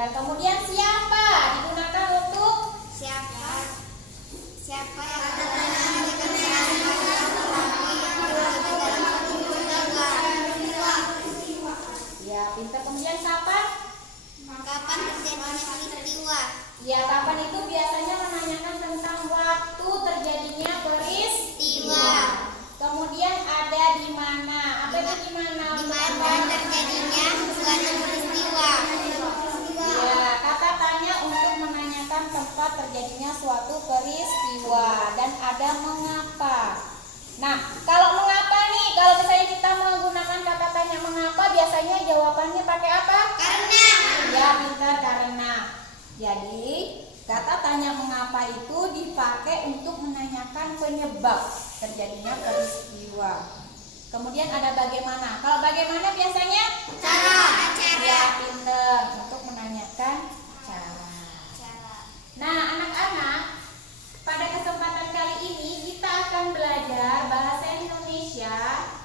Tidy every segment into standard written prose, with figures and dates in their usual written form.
pintar. Kemudian siapa digunakan untuk Siapa yang ya pintar. Kemudian kapan? kapan terjadinya peristiwa? Ya kapan itu biasanya menanyakan tentang waktu terjadinya peristiwa. Kemudian ada di mana? Apa itu di mana? Di mana terjadinya suatu peristiwa? Ya, kata tanya untuk menanyakan tempat terjadinya suatu peristiwa. Dan ada mengapa. Nah, kalau mengapa nih, kalau misalnya kita menggunakan kata tanya mengapa, biasanya jawabannya pakai apa? Karena. Ya, pintar, karena. Jadi, kata tanya mengapa itu dipakai untuk menanyakan penyebab terjadinya peristiwa. Kemudian ada bagaimana. Kalau bagaimana biasanya? Cara. Ya, pintar, untuk menanyakan cara. Nah, anak-anak, pada kesempatan kali ini kita akan belajar bahasa Indonesia,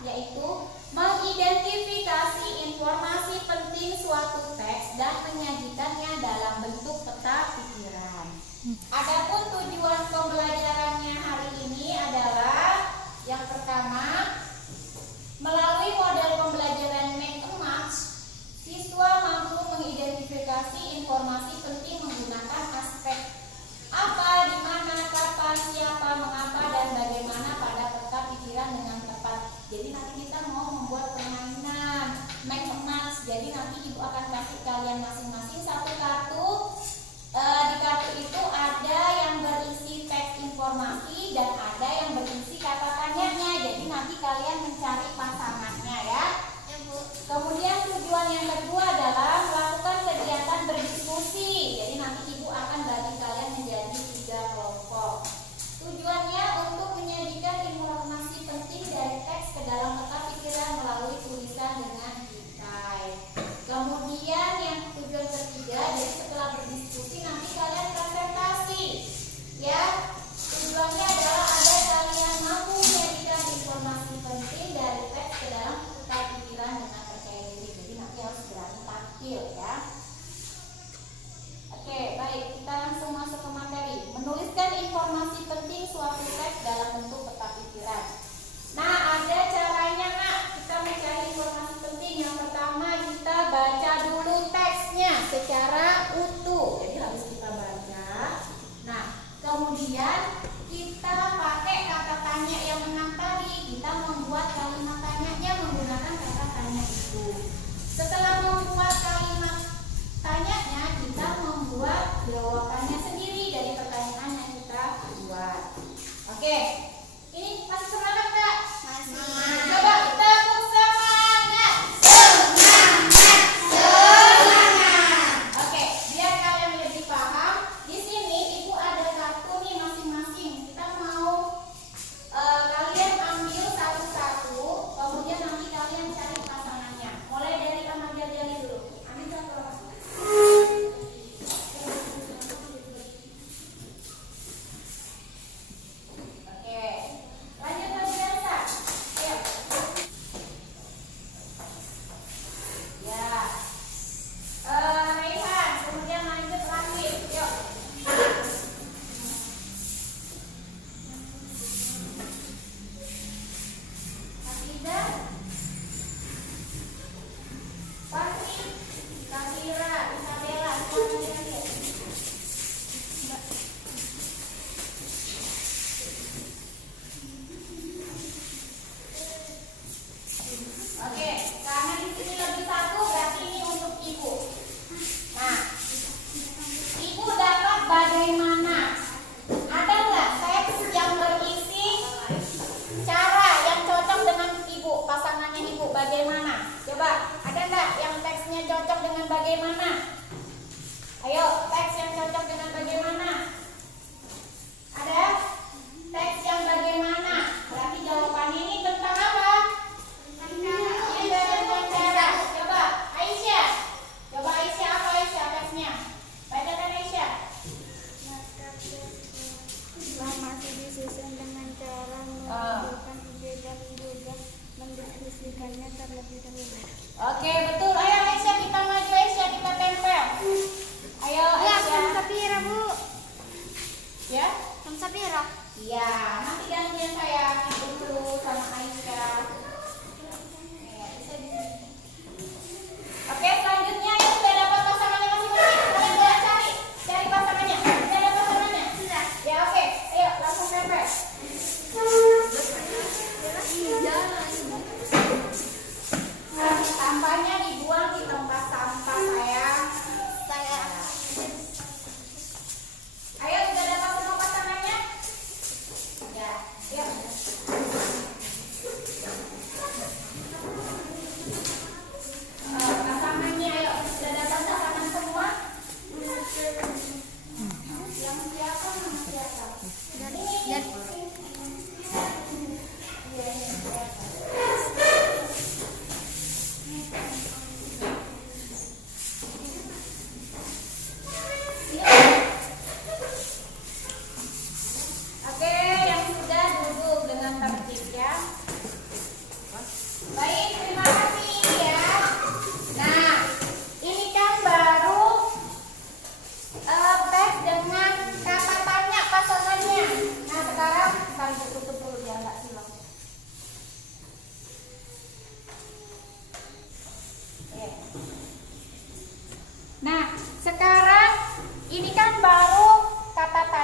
yaitu mengidentifikasi informasi penting suatu teks dan menyajikannya dalam bentuk peta pikiran. Adapun tujuan pembelajarannya hari ini adalah yang pertama, melalui model pembelajaran Make a Match, siswa mampu mengidentifikasi informasi penting menggunakan aspek apa, di mana, kapan, siapa, mengapa, dan bagaimana pada peta pikiran dengan tepat. Jadi nanti kita mau membuat permainan Make a Match. Jadi nanti ibu akan kasih kalian masing-masing satu kartu. Di kartu itu ada yang berisi teks informasi dan ada yang berisi kata tanyanya. Jadi nanti kalian mencari pasangannya ya. Kemudian tujuan yang kedua adalah melakukan kegiatan berdiskusi. Jadi nanti ibu akan bagi kalian menjadi 3 kelompok. Tujuannya untuk menyajikan informasi penting dari teks ke dalam peta pikiran melalui tulisan dengan bingkai. Kemudian yang tujuan ketiga, jadi setelah berdiskusi nanti kalian presentasi. Ya, tujuannya adalah agar kalian mampu menyajikan informasi penting dari teks ke dalam peta pikiran dengan percaya diri. Jadi nanti harus berani tampil ya. Oke, baik, kita langsung masuk ke materi. Menuliskan informasi penting suatu teks dalam bentuk peta pikiran. Nah, ada caranya nak, kita mencari informasi penting. Yang pertama, kita baca dulu teksnya secara utuh. Jadi harus kita baca. Nah, kemudian kita pakai kata tanya yang menang tadi. Kita membuat kalimat tanyanya menggunakan kata tanya itu. Setelah membuat kalimat tanyanya, kita membuat jawabannya sendiri dari pertanyaan yang kita buat. Oke,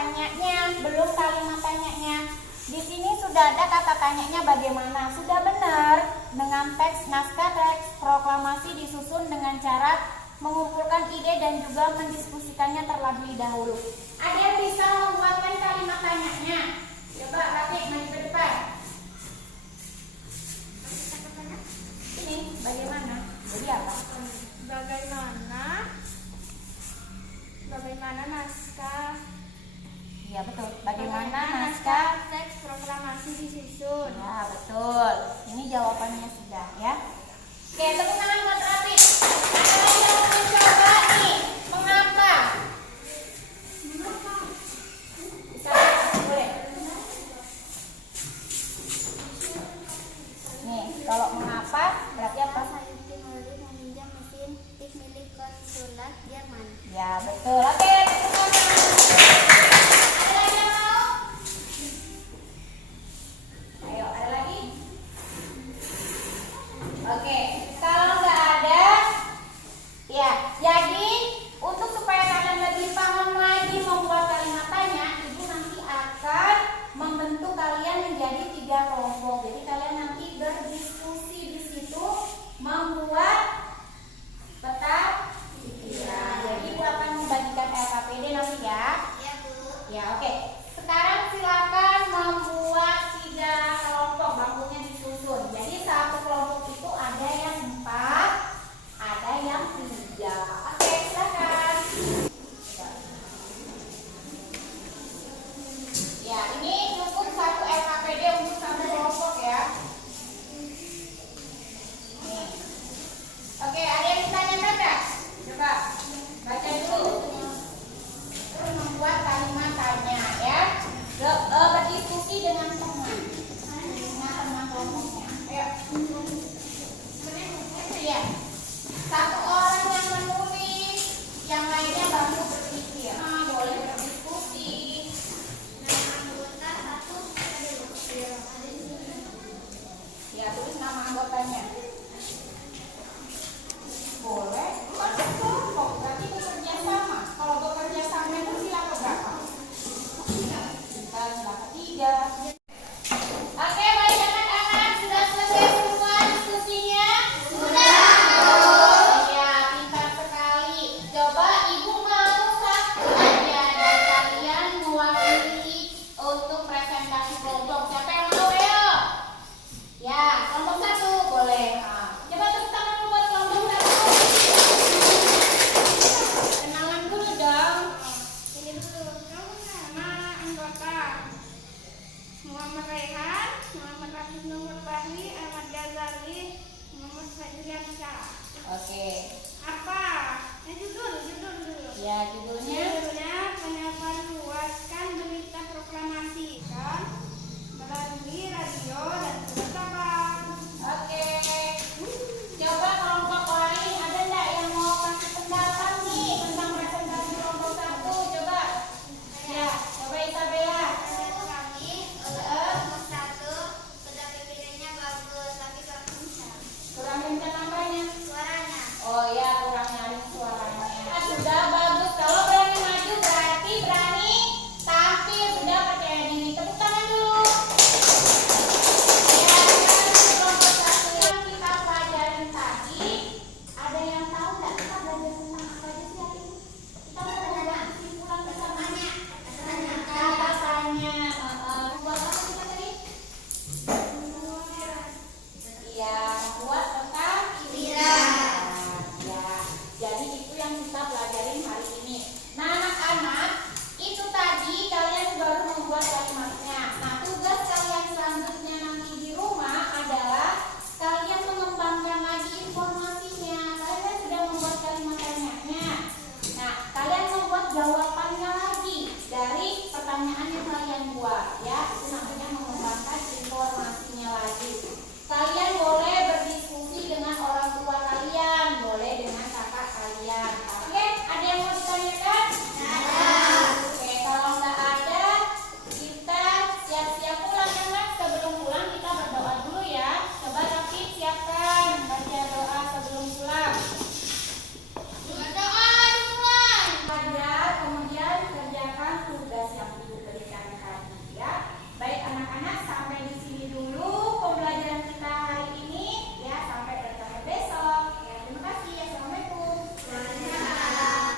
tanyanya, belum kalimat tanyanya. Di sini sudah ada kata tanyanya bagaimana. Sudah benar. Dengan teks naskah teks proklamasi disusun dengan cara mengumpulkan ide dan juga mendiskusikannya terlebih dahulu. Ada yang bisa membuatkan kalimat tanyanya? Coba Rafiq maju ke depan. Ini bagaimana? Jadi apa? Bagaimana naskah Iya betul. Bagaimana naskah? teks proklamasi disusun? Ya betul. Ini jawabannya sudah ya. Oke, tepuk tangan buat Rafiq. Ada lagi yang mau mencoba nih. Mengapa? Bisa boleh. Nih, kalau mengapa berarti apa? Sayuti Maulid meminjam mesin tik milik konsulat Jerman. Ya betul. Oke, tepuk tangan. Ada lagi yang mau? Ayo, ada lagi? Oke, kalau nggak ada, ya. Jadi untuk supaya kalian lebih paham lagi membuat kalimat tanya, ibu nanti akan membentuk kalian menjadi 3 kelompok. Jadi kalian nanti berdiskusi di situ membuat peta pikiran. Jadi ibu akan membagikan LKPD nanti ya. Ya, Bu. Ya oke. Sekarang silakan membuat 3 kelompok, bangkunya disusun. Jadi satu kelompok itu ada yang 4, ada yang 3. Oke, silakan. Ya, ini cukup 1 LKPD untuk 1 kelompok ya. Nih. Oke, ada yang ditanyakan nggak? Coba baca dulu. Terus membuat kalimat tanya ya. Berdiskusi dengan teman. Dengan teman kelompoknya. Ayo. Ya. Satu orang yang menulis, yang lainnya bantu berpikir. Boleh berdiskusi. Ya, tulis nama anggotanya. Boleh. Masuk kelompok, berarti bekerja sama. Kalau bekerja sama itu sila keberapa? Kita sila ketiga. Oke, baik anak-anak, sudah selesai semua diskusinya? Sudah. Ya, pintar sekali. Coba ibu mau satu aja dari kalian mewakili untuk presentasi kelompok. Siapa yang mau, ayo? Ya, kelompok 1 boleh. Coba tepuk tangan dulu buat kelompok 1. Kenalan dulu dong. Ini dulu. Kamu nama anggota? Muhammad Raihan, Muhammad Rafiq Nur Bahri, Ahmad Ghazali, Muhammad Fajrian Syah. Oke. Apa? Judul dulu. Ya, judulnya. Judulnya menyebarluaskan berita proklamasi kan melalui radio dan surat kabar. Oke. Coba kelompok lain ada enggak yang mau kasih pendapat nih tentang presentasi kelompok 1? Coba. Ya, coba Isabella. Kami kelompok 1 sudah PPT-nya bagus tapi kurang bisa Kurang kencang apanya? suaranya. Oh ya, kurang nyaring suaranya. Sudah bagus. Kalau berani maju berarti berani tampil. Sudah percaya diri. Tepuk tangan dulu. Ya, sekarang kelompok 1 yang kita pelajarin tadi, ada yang tahu nggak kita belajar tentang apa aja sih hari ini? Kita mau belajar kesimpulan bersamanya. Kata tanya. Buat apa kita tadi? Iya, buat peta pikiran. Ya, jadi itu yang kita pelajarin hari ini. Nah, anak-anak, itu tadi kalian baru membuat kalimatnya. Nah, tugas kalian selanjutnya nanti di rumah adalah kalian mengembangkan lagi informasinya. Kalian sudah membuat kalimat tanyanya. Nah, kalian membuat jawabannya lagi dari pertanyaan yang kalian buat. Ya, itu namanya mengembangkan informasinya lagi. Kalian boleh berdiskusi dengan orang tua kalian, boleh dengan kakak kalian. Oke, ada yang mau ditanyakan?